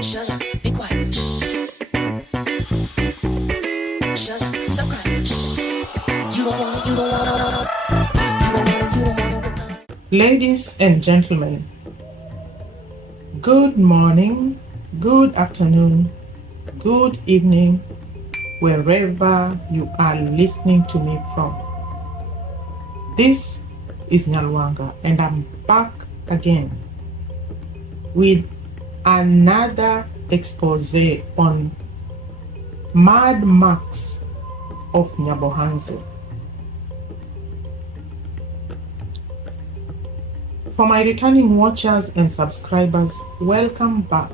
Shut up, be quiet. Shh. Shut up, stop crying. Shh. You don't wanna, you don't wanna, you don't wanna, you don't wanna. Ladies and gentlemen, good morning, good afternoon, good evening, wherever you are listening to me from. This is Nyabohanse, and I'm back again with another expose on Mad Max of Nyabohanse. For my returning watchers and subscribers, welcome back.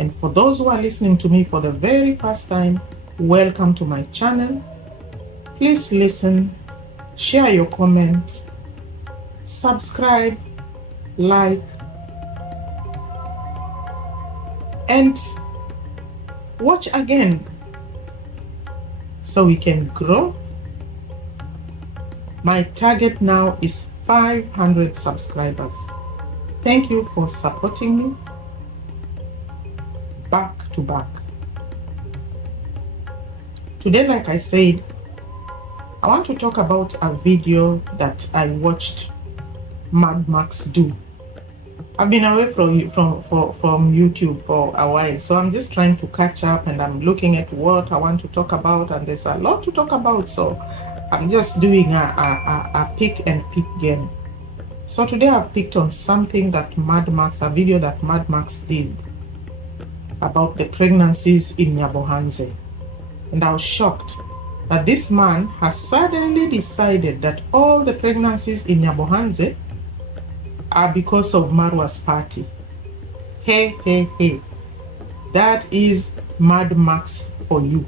And for those who are listening to me for the very first time, welcome to my channel. Please listen, share your comment, subscribe, like, and watch again so we can grow. My target now is 500 subscribers. Thank you for supporting me back to back. Today, like I said, I want to talk about a video that I watched Mad Max do. I've been away from YouTube for a while, so I'm just trying to catch up, and I'm looking at what I want to talk about, and there's a lot to talk about, so I'm just doing a pick and pick game. So today I've picked on something that a video that Mad Max did about the pregnancies in Nyabohanze. And I was shocked that this man has suddenly decided that all the pregnancies in Nyabohanze are because of Marwa's party. Hey, hey, hey. That is Mad Max for you.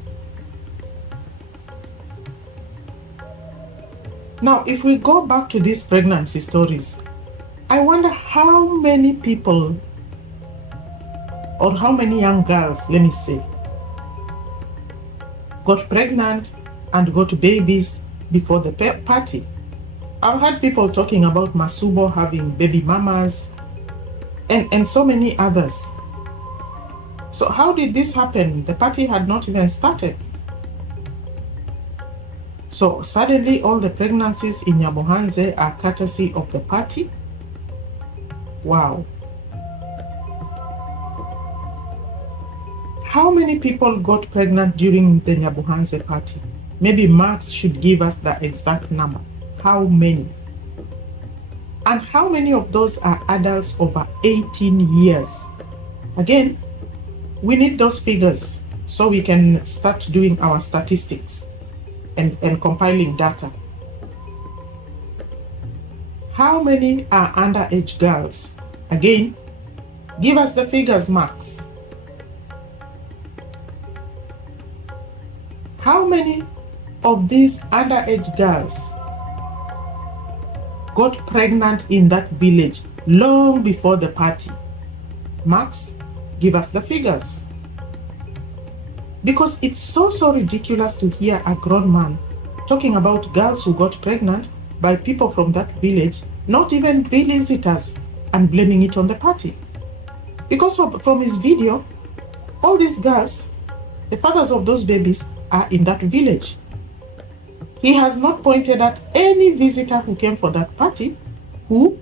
Now, if we go back to these pregnancy stories, I wonder how many people, or how many young girls, let me say, got pregnant and got babies before the party. I've heard people talking about Masubo having baby mamas and so many others. So how did this happen? The party had not even started. So suddenly all the pregnancies in Nyabohanse are courtesy of the party? Wow. How many people got pregnant during the Nyabohanse party? Maybe Max should give us the exact number. How many? And how many of those are adults over 18 years? Again, we need those figures so we can start doing our statistics and compiling data. How many are underage girls? Again, give us the figures, Max. How many of these underage girls got pregnant in that village long before the party? Max, give us the figures. Because it's so ridiculous to hear a grown man talking about girls who got pregnant by people from that village, not even visitors, and blaming it on the party. Because from his video, all these girls, the fathers of those babies, are in that village. He has not pointed at any visitor who came for that party who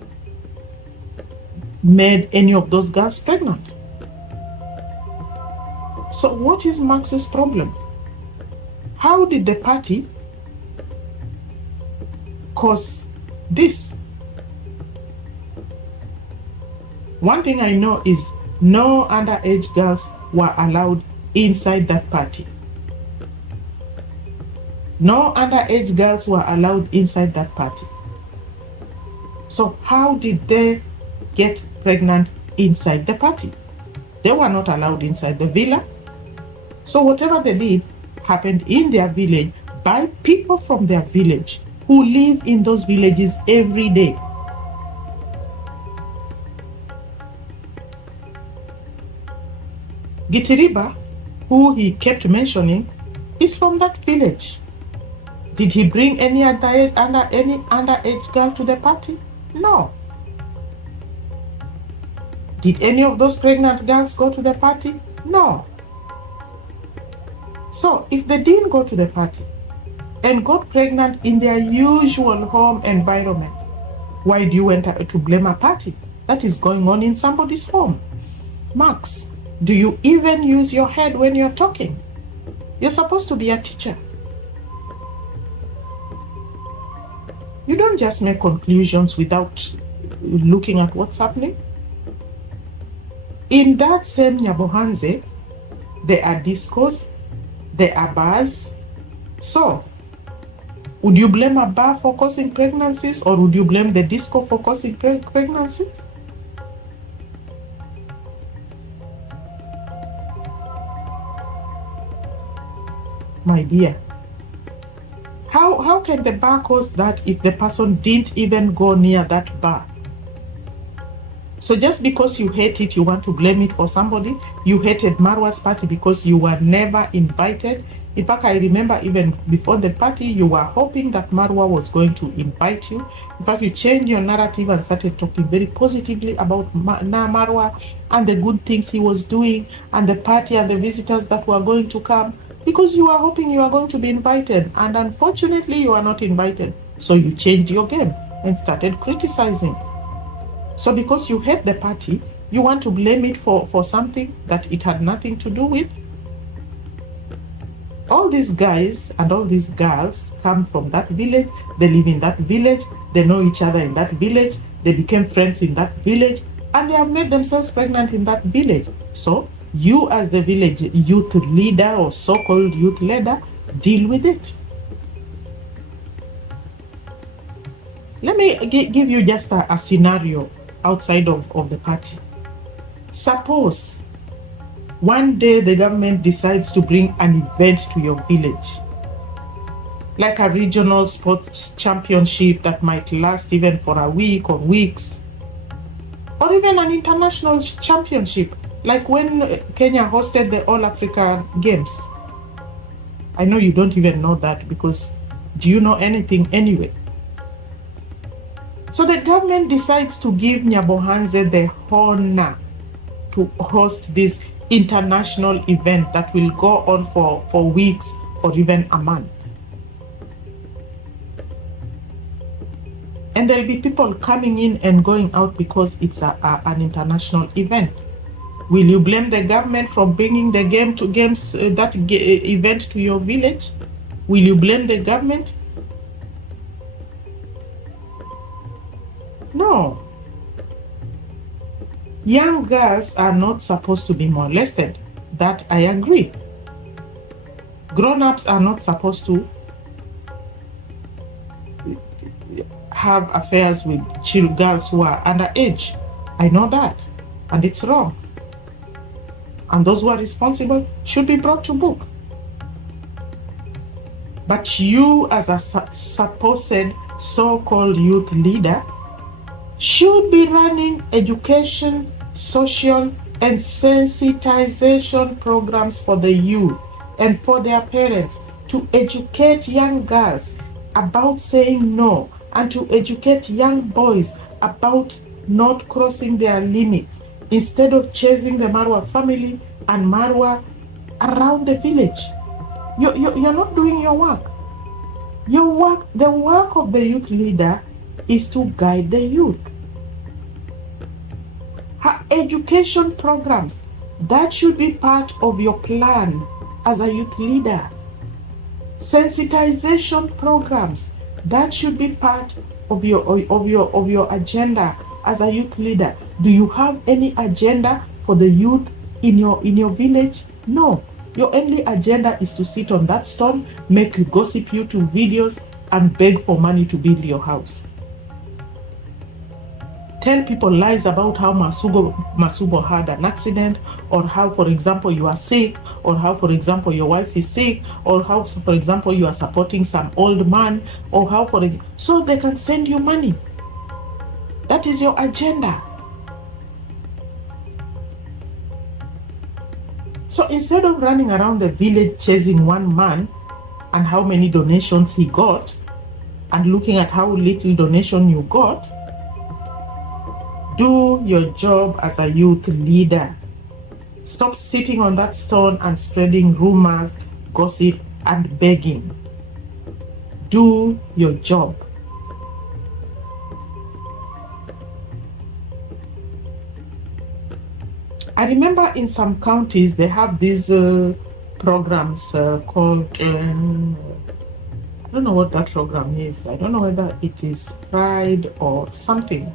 made any of those girls pregnant. So what is Max's problem? How did the party cause this? One thing I know is no underage girls were allowed inside that party. No underage girls were allowed inside that party. So how did they get pregnant inside the party? They were not allowed inside the villa. So whatever they did happened in their village by people from their village who live in those villages every day. Gitiriba, who he kept mentioning, is from that village. Did he bring any underage girl to the party? No. Did any of those pregnant girls go to the party? No. So if they didn't go to the party and got pregnant in their usual home environment, why do you want to blame a party that is going on in somebody's home? Max, do you even use your head when you're talking? You're supposed to be a teacher. You don't just make conclusions without looking at what's happening. In that same Nyabohanze, there are discos, there are bars. So, would you blame a bar for causing pregnancies, or would you blame the disco for causing pregnancies? My dear, how can the bar cause that if the person didn't even go near that bar? So just because you hate it, you want to blame it for somebody. You hated Marwa's party because you were never invited. In fact, I remember even before the party, you were hoping that Marwa was going to invite you. In fact, you changed your narrative and started talking very positively about Marwa and the good things he was doing and the party and the visitors that were going to come, because you were hoping you were going to be invited. And unfortunately, you are not invited. So you changed your game and started criticizing. So because you hate the party, you want to blame it for something that it had nothing to do with? All these guys and all these girls come from that village. They live in that village. They know each other in that village. They became friends in that village. And they have made themselves pregnant in that village. So you as the village youth leader or so-called youth leader, deal with it. Let me give you just a scenario outside of the party. Suppose one day the government decides to bring an event to your village, like a regional sports championship that might last even for a week or weeks, or even an international championship, like when Kenya hosted the All Africa Games. I know you don't even know that, because do you know anything anyway? So the government decides to give Nyabohanze the honor to host this international event that will go on for weeks or even a month. And there'll be people coming in and going out because it's an international event. Will you blame the government for bringing the event to your village? Will you blame the government? No. Young girls are not supposed to be molested. That I agree. Grown-ups are not supposed to have affairs with girls who are underage. I know that. And it's wrong. And those who are responsible should be brought to book. But you, as a supposed so-called youth leader, should be running education, social, and sensitization programs for the youth and for their parents, to educate young girls about saying no, and to educate young boys about not crossing their limits, instead of chasing the Marwa family and Marwa around the village. You're not doing your work. The work of the youth leader is to guide the youth. Her education programs, that should be part of your plan as a youth leader. Sensitization programs, that should be part of your agenda as a youth leader. Do you have any agenda for the youth in your village? No. Your only agenda is to sit on that stone, make gossip YouTube videos, and beg for money to build your house. Tell people lies about how Masubo had an accident, or how, for example, you are sick, or how, for example, your wife is sick, or how, for example, you are supporting some old man, or how, so they can send you money. That is your agenda. So instead of running around the village chasing one man and how many donations he got, and looking at how little donation you got, Do your job as a youth leader. Stop sitting on that stone and spreading rumors, gossip, and begging. Do your job. I remember in some counties they have these programs called, I don't know what that program is. I don't know whether it is Pride or something.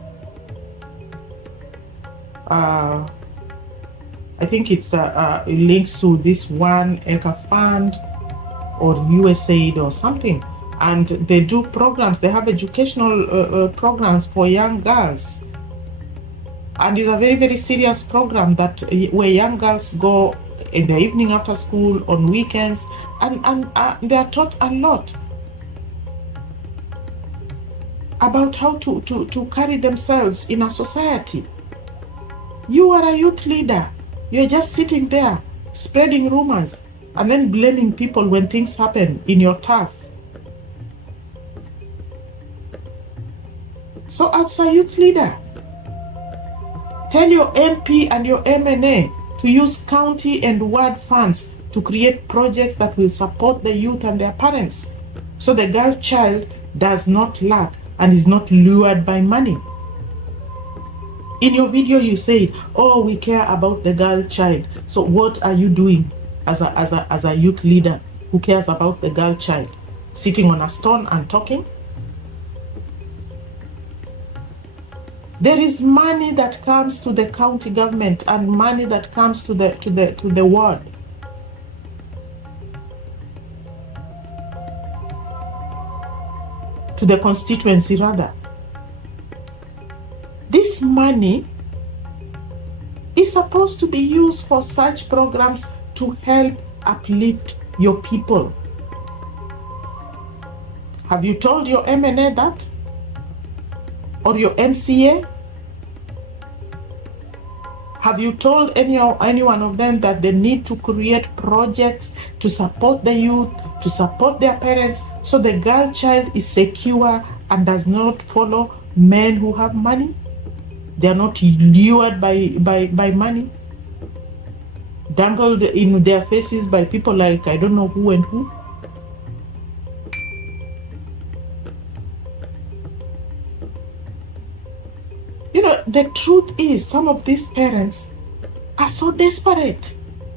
I think it links to this 1 acre fund or USAID or something. And they do programs, they have educational programs for young girls. And it's a very, very serious program that where young girls go in the evening after school, on weekends, and they are taught a lot about how to carry themselves in a society. You are a youth leader. You're just sitting there spreading rumors and then blaming people when things happen in your turf. So as a youth leader, tell your MP and your MNA to use county and ward funds to create projects that will support the youth and their parents, so the girl child does not lack and is not lured by money. In your video you said, oh, we care about the girl child. So what are you doing as a youth leader who cares about the girl child? Sitting on a stone and talking? There is money that comes to the county government and money that comes to the ward. To the constituency rather. This money is supposed to be used for such programs to help uplift your people. Have you told your MNA that? Or your MCA? Have you told any one of them that they need to create projects to support the youth, to support their parents, so the girl child is secure and does not follow men who have money? They are not lured by money, dangled in their faces by people like I don't know who and who. You know, the truth is some of these parents are so desperate.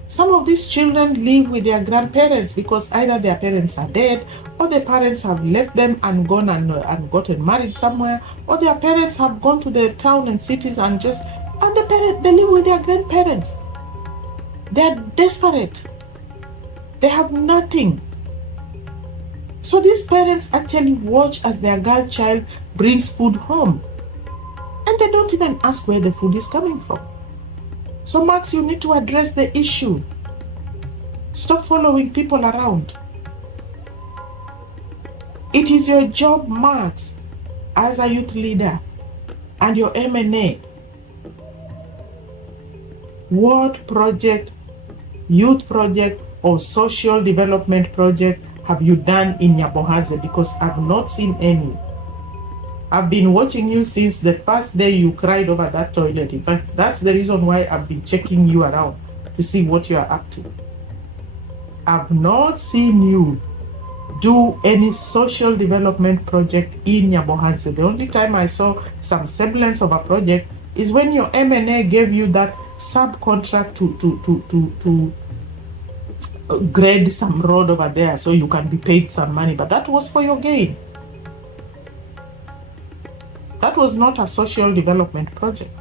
Some of these children live with their grandparents because either their parents are dead, or their parents have left them and gone and gotten married somewhere, or their parents have gone to the town and cities and they live with their grandparents. They're desperate. They have nothing. So these parents actually watch as their girl child brings food home. And they don't even ask where the food is coming from. So Max, you need to address the issue. Stop following people around. It is your job, Max, as a youth leader and your MNA. What project, youth project or social development project have you done in Nyabohanse? Because I've not seen any. I've been watching you since the first day you cried over that toilet. In fact, that's the reason why I've been checking you around to see what you are up to. I've not seen you do any social development project in Nyabohanse. The only time I saw some semblance of a project is when your MNA gave you that subcontract to grade some road over there so you can be paid some money. But that was for your gain. That was not a social development project.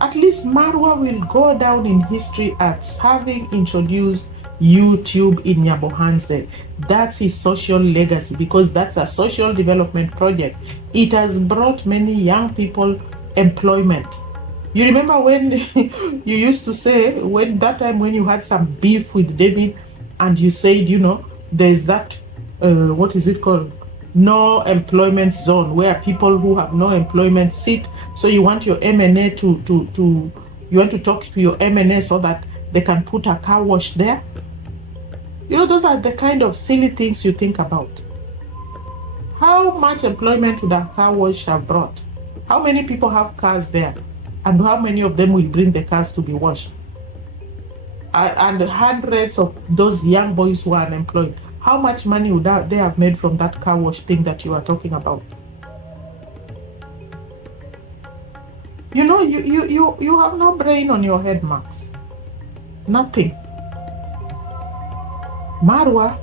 At least Marwa will go down in history as having introduced YouTube in Nyabohanse. That's his social legacy, because that's a social development project. It has brought many young people employment. You remember when you used to say, when that time when you had some beef with David and you said, you know, there's that, what is it called? No employment zone where people who have no employment sit. So you want your MNA you want to talk to your MNA so that they can put a car wash there. You know, those are the kind of silly things you think about. How much employment would a car wash have brought? How many people have cars there? And how many of them will bring the cars to be washed? And hundreds of those young boys who are unemployed. How much money would they have made from that car wash thing that you are talking about? You know, you have no brain on your head, Max. Nothing. Marwa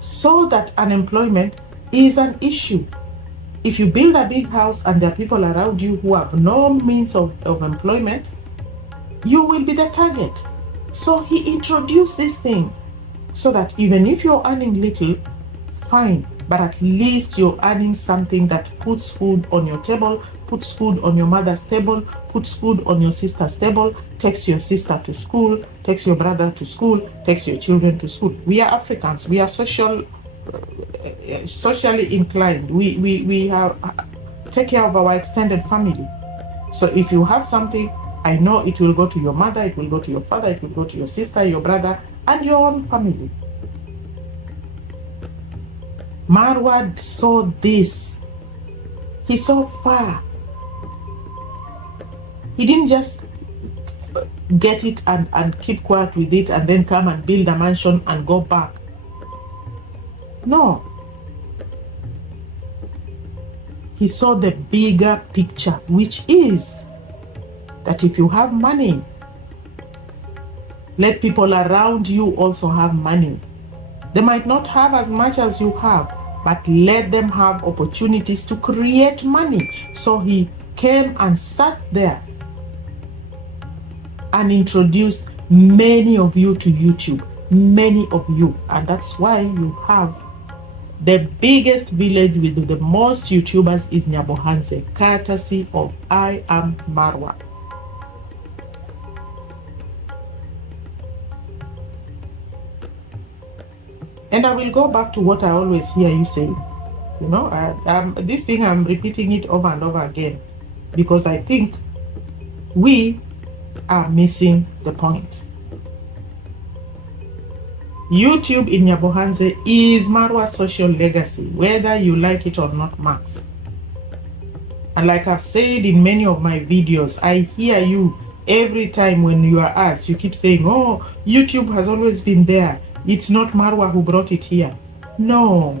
saw that unemployment is an issue. If you build a big house and there are people around you who have no means of employment, you will be the target. So he introduced this thing so that even if you're earning little, fine, but at least you're earning something that puts food on your table, puts food on your mother's table, puts food on your sister's table, takes your sister to school, takes your brother to school, takes your children to school. We are Africans. We are socially inclined. We have take care of our extended family. So if you have something, I know it will go to your mother, it will go to your father, it will go to your sister, your brother, and your own family. Marwa saw this. He saw far. He didn't just get it and keep quiet with it and then come and build a mansion and go back. No. He saw the bigger picture, which is that if you have money, let people around you also have money. They might not have as much as you have, but let them have opportunities to create money. So he came and sat there and introduced many of you to YouTube, many of you. And that's why you have the biggest village with the most YouTubers is Nyabohanse, courtesy of I Am Marwa. And I will go back to what I always hear you say. You know, this thing, I'm repeating it over and over again because I think we are missing the point. YouTube in Nyabohanse is Marwa's social legacy, whether you like it or not, Max. And like I've said in many of my videos, I hear you every time when you are asked, you keep saying, oh, YouTube has always been there. It's not Marwa who brought it here. No.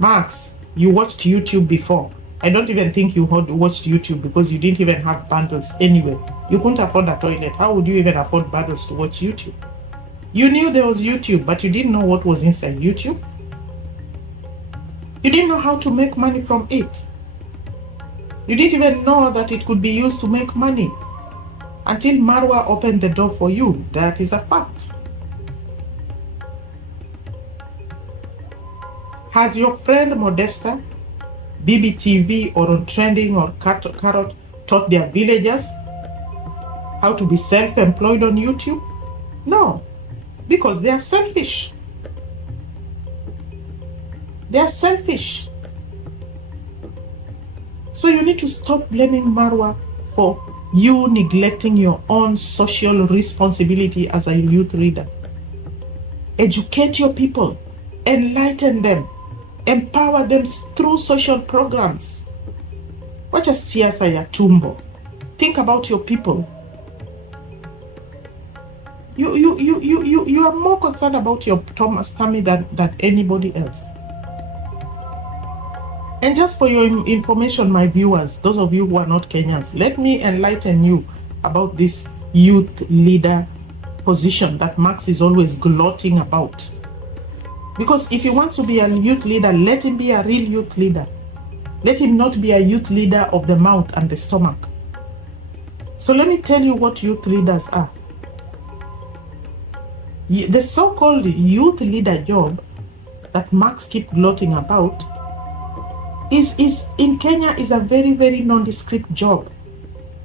Max, you watched YouTube before. I don't even think you watched YouTube because you didn't even have bundles anyway. You couldn't afford a toilet. How would you even afford bundles to watch YouTube? You knew there was YouTube, but you didn't know what was inside YouTube. You didn't know how to make money from it. You didn't even know that it could be used to make money until Marwa opened the door for you. That is a fact. Has your friend Modesta, BBTV or on Trending or Carrot taught their villagers how to be self-employed on YouTube? No, because they are selfish. They are selfish. So you need to stop blaming Marwa for you neglecting your own social responsibility as a youth leader. Educate your people, enlighten them, empower them through social programs. Wacha siasa ya tumbo. Think about your people. You are more concerned about your tummy than anybody else. And just for your information, my viewers, those of you who are not Kenyans, let me enlighten you about this youth leader position that Max is always gloating about. Because if he wants to be a youth leader, let him be a real youth leader. Let him not be a youth leader of the mouth and the stomach. So let me tell you what youth leaders are. The so-called youth leader job that Max keeps gloating about is in Kenya is a very, very nondescript job.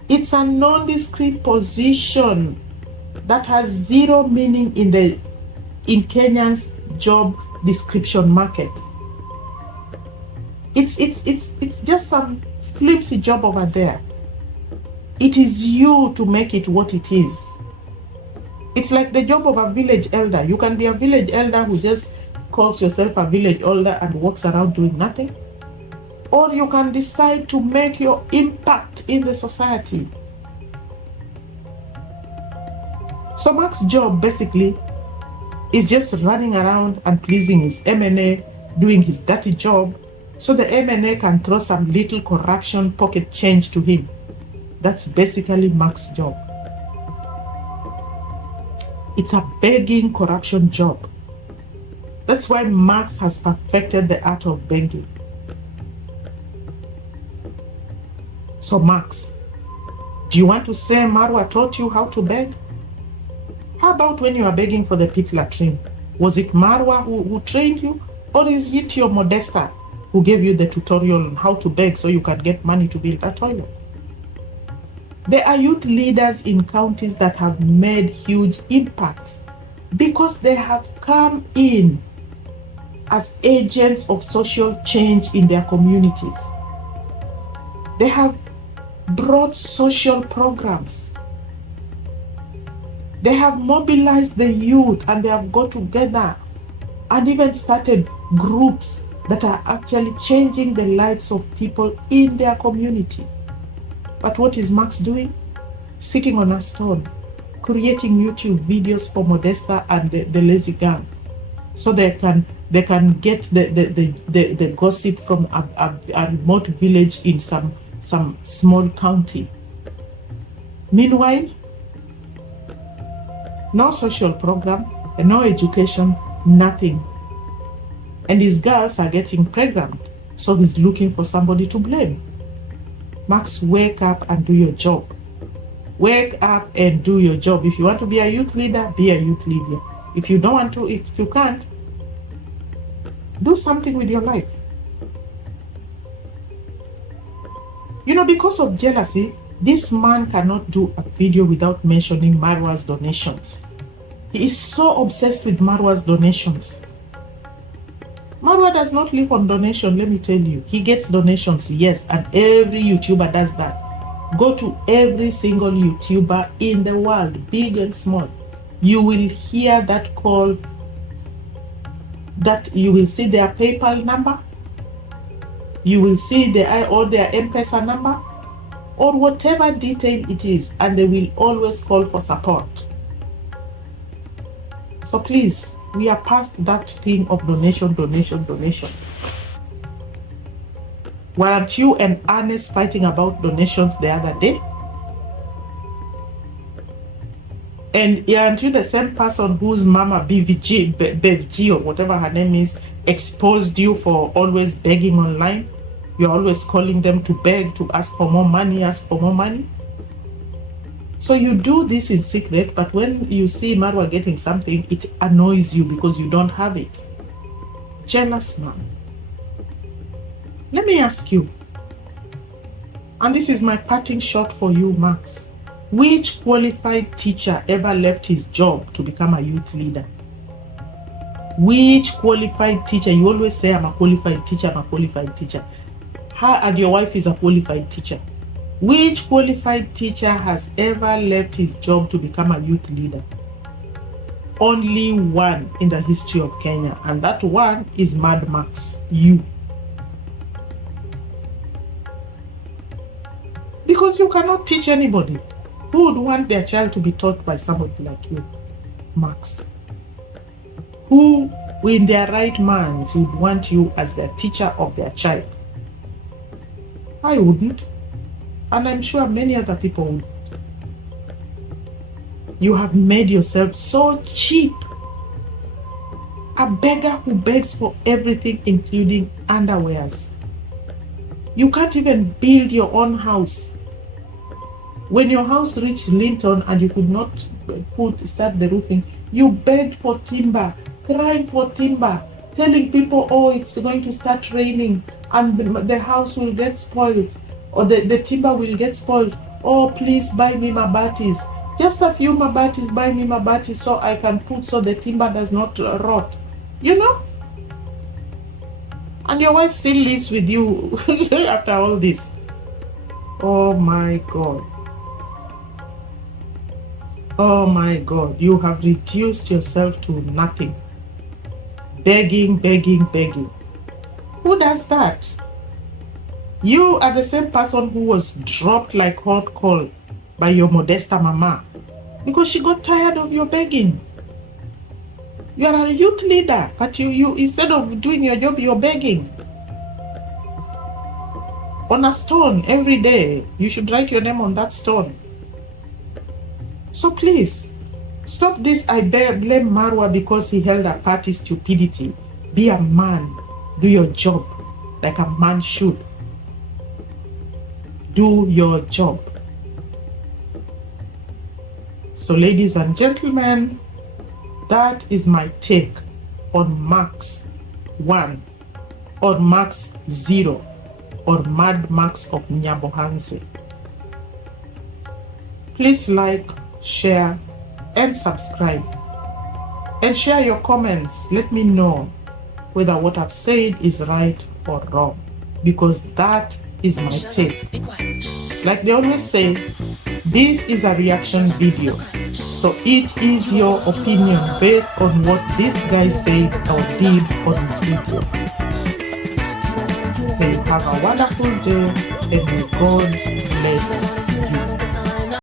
It's a nondescript position that has zero meaning in Kenya's job description market. It's just some flimsy job over there. It is you to make it what it is. It's like the job of a village elder. You can be a village elder who just calls yourself a village elder and walks around doing nothing. or you can decide to make your impact in the society. So Mark's job basically is just running around and pleasing his MNA, doing his dirty job, so the MNA can throw some little corruption pocket change to him. That's basically Mark's job. It's a begging corruption job. That's why Marx has perfected the art of begging. So Marx, do you want to say Marwa taught you how to beg? How about when you are begging for the pit latrine? Was it Marwa who trained you, or is it your Modesta who gave you the tutorial on how to beg so you can get money to build a toilet? There are youth leaders in counties that have made huge impacts because they have come in as agents of social change in their communities. They have brought social programs. They have mobilized the youth, and they have got together and even started groups that are actually changing the lives of people in their community. But what is Marx doing? Sitting on a stone, creating YouTube videos for Modesta and the lazy gang, so they can get the gossip from a remote village in some small county. Meanwhile, no social program, no education, nothing. And his girls are getting pregnant, so he's looking for somebody to blame. Marx, wake up and do your job. Wake up and do your job. If you want to be a youth leader, be a youth leader. If you don't want to, if you can't, do something with your life. You know, because of jealousy, this man cannot do a video without mentioning Marwa's donations. He is so obsessed with Marwa's donations. Marwa does not live on donation, let me tell you. He gets donations, yes, and every YouTuber does that. Go to every single YouTuber in the world, big and small. You will hear that call, that you will see their PayPal number, you will see or their M-Pesa number, or whatever detail it is, and they will always call for support. So please, we are past that thing of donation. Weren't you and Ernest fighting about donations the other day? And aren't you the same person whose mama BVG, or whatever her name is, exposed you for always begging online? You're always calling them to beg, to ask for more money, So you do this in secret, but when you see Marwa getting something, it annoys you because you don't have it. Jealous man. Let me ask you, and this is my parting shot for you, Max. Which qualified teacher ever left his job to become a youth leader? Which qualified teacher? You always say, I'm a qualified teacher, I'm a qualified teacher. Her and your wife is a qualified teacher. Which qualified teacher has ever left his job to become a youth leader? Only one in the history of Kenya, and that one is Mad Max, you. Because you cannot teach anybody. Who would want their child to be taught by somebody like you, Max? Who, in their right minds, would want you as their teacher of their child? I wouldn't. And I'm sure many other people would. You have made yourself so cheap. A beggar who begs for everything, including underwears. You can't even build your own house. When your house reached Linton and you could not start the roofing, you begged for timber, crying for timber, telling people, oh, it's going to start raining and the house will get spoiled, or the timber will get spoiled. Oh, please buy me mabatis. Just a few mabatis, buy me mabatis so I can put so the timber does not rot. You know? And your wife still lives with you after all this. Oh my God. Oh my God, you have reduced yourself to nothing. Begging. Who does that? You are the same person who was dropped like hot coal by your Modesta mama because she got tired of your begging. You are a youth leader, but you instead of doing your job, you're begging. On a stone every day, you should write your name on that stone. So please, stop this I blame Marwa because he held a party stupidity. Be a man. Do your job like a man should. Do your job. So ladies and gentlemen, that is my take on Max 1, or Max 0, or Mad Max of Nyabohanze. Please like, share, and subscribe. And share your comments. Let me know whether what I've said is right or wrong, because that is my take. Like they always say, this is a reaction video, so it is your opinion based on what this guy said or did on his video. Hey, have a wonderful day and may God bless you.